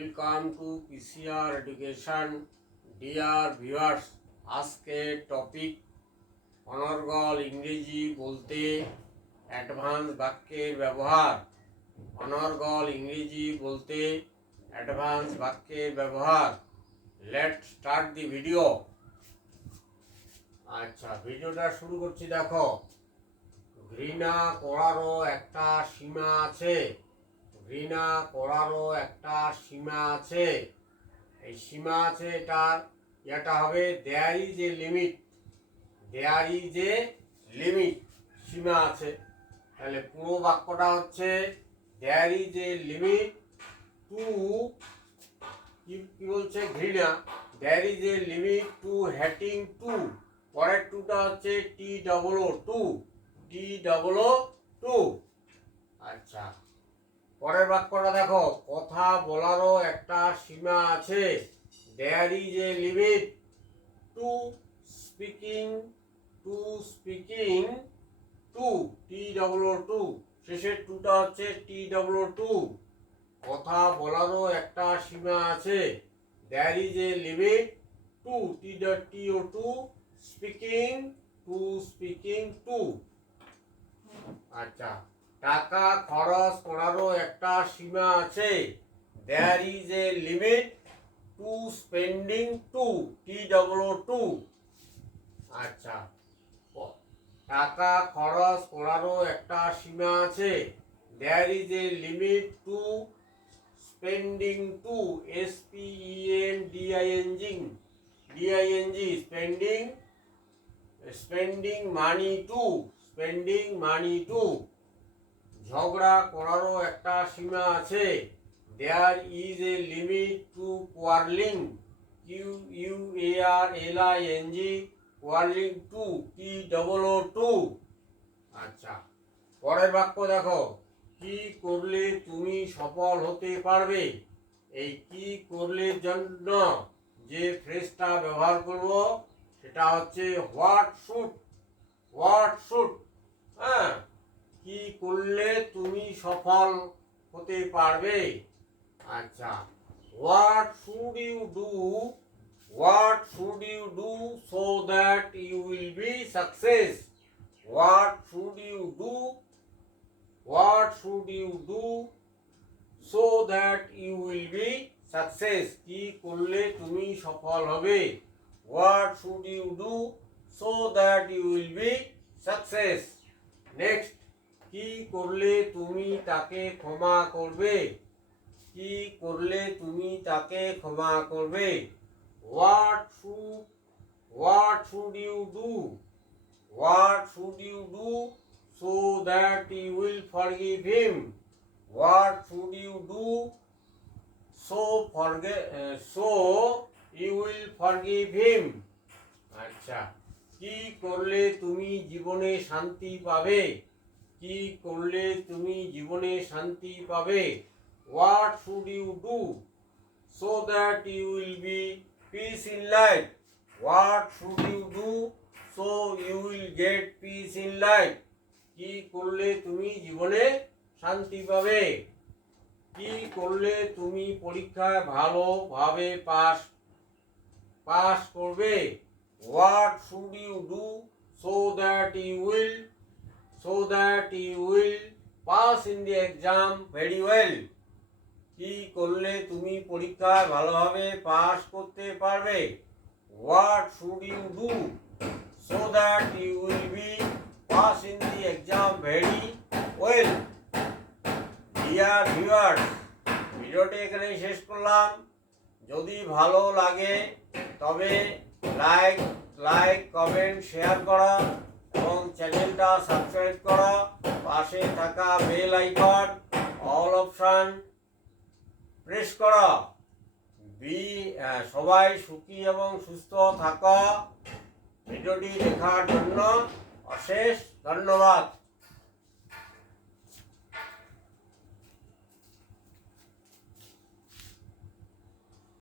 Welcome to PCR education dear viewers. আজকে topic অনর্গল ইংরেজি বলতে অ্যাডভান্স বাক্যের ব্যবহার। অনর্গল ইংরেজি বলতে অ্যাডভান্স বাক্যের ব্যবহার। Let's start the video. আচ্ছা, ভিডিওটা শুরু করছি। দেখো, ঘৃণা করারও একটা সীমা আছে। ঘৃণা করারও একটা সীমা আছে। এই সীমা আছে, এটা হবে there is a limit. There is a limit, সীমা আছে। তাহলে পুরো বাক্যটা হচ্ছে there is a limit to, কি বলছে, ঘৃণা। There is a limit to hating to. পরের টুটা হচ্ছে TOO, TOO। আচ্ছা, পরের বাক্যটা দেখো, কথা বলারও একটা সীমা আছে। There is a limit to speaking, TOO। শেষের টুটা হচ্ছে TOO। কথা বলারও একটা সীমা আছে। There is a limit to TOO speaking too. আচ্ছা, টাকা খরচ করারও একটা সীমা আছে। There is a limit to spending TOO। আচ্ছা, টাকা খরচ করারও একটা সীমা আছে। There is a limit to spending spending money too. ঝগড়া করারও একটা সীমা আছে। There is a limit to quarreling, quarreling TOO। আচ্ছা, পরের বাক্য দেখো, কি করলে তুমি সফল হতে পারবে। এই কি করলে জন্য যে ফ্রেজটা ব্যবহার করব সেটা হচ্ছে হোয়াট শুড। হ্যাঁ, কি করলে তুমি সফল হতে পারবে। আচ্ছা, what should you do so that you will be success. What should you do so that you will be success. কি করলে তুমি সফল হবে। What should you do so that you will be success. Next, কি করলে তুমি তাকে ক্ষমা করবে। কি করলে তুমি তাকে ক্ষমা করবে। What should you do so that you will forgive him. What should you do so you will forgive him. আচ্ছা, কি করলে তুমি জীবনে শান্তি পাবে। কি করলে তুমি জীবনে শান্তি পাবে। What should you do so that you will be peace in life. What should you do so you will get peace in life. কি করলে তুমি জীবনে শান্তি পাবে। কি করলে তুমি পরীক্ষায় ভালোভাবে পাস করবে। What should you do so that you will pass in the exam very well. কি করলে তুমি পরীক্ষায় ভালোভাবে পাস করতে পারবে। What should you do so that you will be pass in the exam very well. Dear viewers, ভিডিওটি এখানেই শেষ করলাম। যদি ভালো লাগে তবে লাইক কমেন্ট শেয়ার করো এবং চ্যানেলটা সাবস্ক্রাইব করো। পাশে থাকা bell icon all option press করো। সবাই সুখী এবং সুস্থ থাকো। ভিডিওটি দেখার জন্য অশেষ ধন্যবাদ।